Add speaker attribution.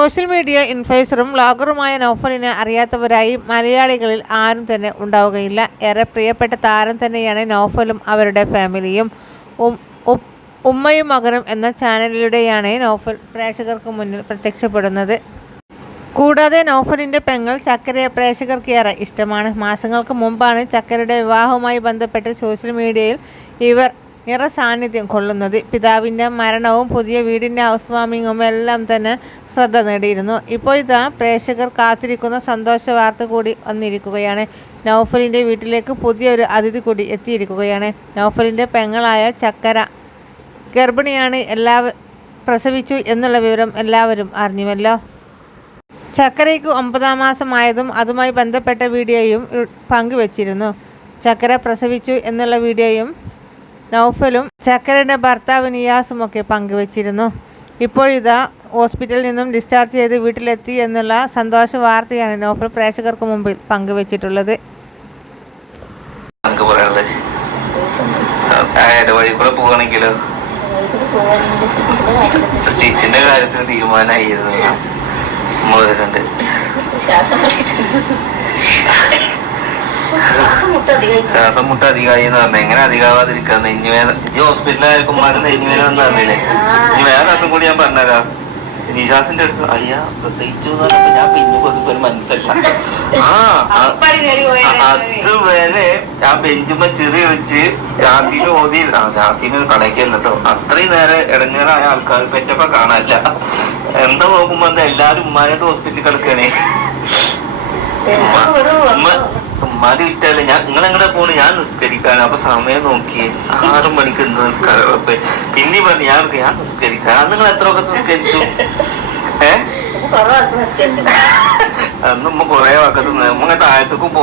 Speaker 1: Social media ഇൻഫ്ലുവൻസറും വ്ളോഗറുമായ നൗഫലിനെ അറിയാത്തവരായി മലയാളികളിൽ ആരും തന്നെ ഉണ്ടാവുകയില്ല. ഏറെ പ്രിയപ്പെട്ട താരം തന്നെയാണ് നൗഫലും അവരുടെ ഫാമിലിയും. ഉമ്മയും മകനും എന്ന ചാനലിലൂടെയാണ് നൗഫൽ പ്രേക്ഷകർക്ക് മുന്നിൽ പ്രത്യക്ഷപ്പെടുന്നത്. കൂടാതെ നൗഫലിന്റെ പെങ്ങൾ ചക്കരയെ പ്രേക്ഷകർക്ക് ഏറെ ഇഷ്ടമാണ്. മാസങ്ങൾക്ക് മുമ്പാണ് ചക്കരയുടെ വിവാഹവുമായി ബന്ധപ്പെട്ട് സോഷ്യൽ മീഡിയയിൽ ഇവർ നിറ സാന്നിധ്യം കൊള്ളുന്നത്. പിതാവിന്റെ മരണവും പുതിയ വീടിന്റെ ഹൗസ് വാമിങ്ങും എല്ലാം തന്നെ ശ്രദ്ധ നേടിയിരുന്നു. ഇപ്പോൾ ഇതാ പ്രേക്ഷകർ കാത്തിരിക്കുന്ന സന്തോഷ വാർത്ത കൂടി വന്നിരിക്കുകയാണ്. നൗഫലിന്റെ വീട്ടിലേക്ക് പുതിയൊരു അതിഥി കൂടി എത്തിയിരിക്കുകയാണ്. നൗഫലിന്റെ പെങ്ങളായ ചക്കര ഗർഭിണിയാണ് എല്ലാ പ്രസവിച്ചു എന്നുള്ള വിവരം എല്ലാവരും അറിഞ്ഞുവല്ലോ. ചക്കരയ്ക്ക് ഒമ്പതാം മാസമായതും അതുമായി ബന്ധപ്പെട്ട വീഡിയോയും പങ്കുവച്ചിരുന്നു. ചക്കര പ്രസവിച്ചു എന്നുള്ള വീഡിയോയും നൗഫലും ചക്കരയുടെ ഭർത്താവ് നിയാസുമൊക്കെ പങ്കുവച്ചിരുന്നു. ഇപ്പോഴിതാ ഹോസ്പിറ്റലിൽ നിന്നും ഡിസ്ചാർജ് ചെയ്ത് വീട്ടിലെത്തി എന്നുള്ള സന്തോഷ വാർത്തയാണ് നൗഫൽ പ്രേക്ഷകർക്ക് മുമ്പിൽ പങ്കുവച്ചിട്ടുള്ളത്.
Speaker 2: ഇടവഴി കൂടെ പോവാണെങ്കിലോ? സ്റ്റിച്ചിന്റെ കാര്യത്തിൽ തീരുമാനമായിരുന്നു.
Speaker 3: ശ്വാസം. ശ്വാസം
Speaker 2: മുട്ട അധികമായി എന്ന് പറഞ്ഞു എങ്ങനെ അധികമാവാതിരിക്കുക നെഞ്ഞുവേദന ഇജ്ജ് ഹോസ്പിറ്റലായപ്പോ മാറി നെഞ്ഞുവേദന എന്ന് പറഞ്ഞില്ലേ? ഇനി വേറെ ദിവസം കൂടി ഞാൻ പറഞ്ഞുതരാം. നിശാസിന്റെ അടുത്ത് അയ്യ പ്രസവിച്ചു എന്ന് പറഞ്ഞപ്പോ ഞാൻ പിന്നെ കൊടുത്തപ്പോ മനസ്സല്ല. ആ ആ, അതുവരെ ഞാൻ ബെഞ്ചുമ്പോ ചെറിയ വെച്ച് ജാസീന് ഓതി ആ ജാസീന് കളയ്ക്കല്ല കേട്ടോ. അത്രയും നേരെ ഇടങ്ങേറായ ആൾക്കാർ പറ്റപ്പ കാണാനില്ല. എന്താ നോക്കുമ്പോ എന്താ എല്ലാരും ഉമ്മാനായിട്ട് ഹോസ്പിറ്റലിൽ കിടക്കണേ? ഉമ്മ ഉമ്മാന്റെ വിറ്റാൽ ഞാൻ നിങ്ങൾ എങ്ങനെ പോണ്? ഞാൻ നിസ്കരിക്കാണ് അപ്പൊ സമയം നോക്കിയേ. ആറു മണിക്ക് എന്ത് നിസ്കാരം? പിന്നെ പറഞ്ഞു ഞാൻ ഞാൻ നിസ്കരിക്കാൻ അന്ന് നിങ്ങൾ എത്ര ഒക്കെ നിസ്കരിച്ചു? ഏഹ് അന്ന് ഉമ്മ കൊറേ വക്കത്ത് ഉമ്മ താഴത്തേക്കും പോ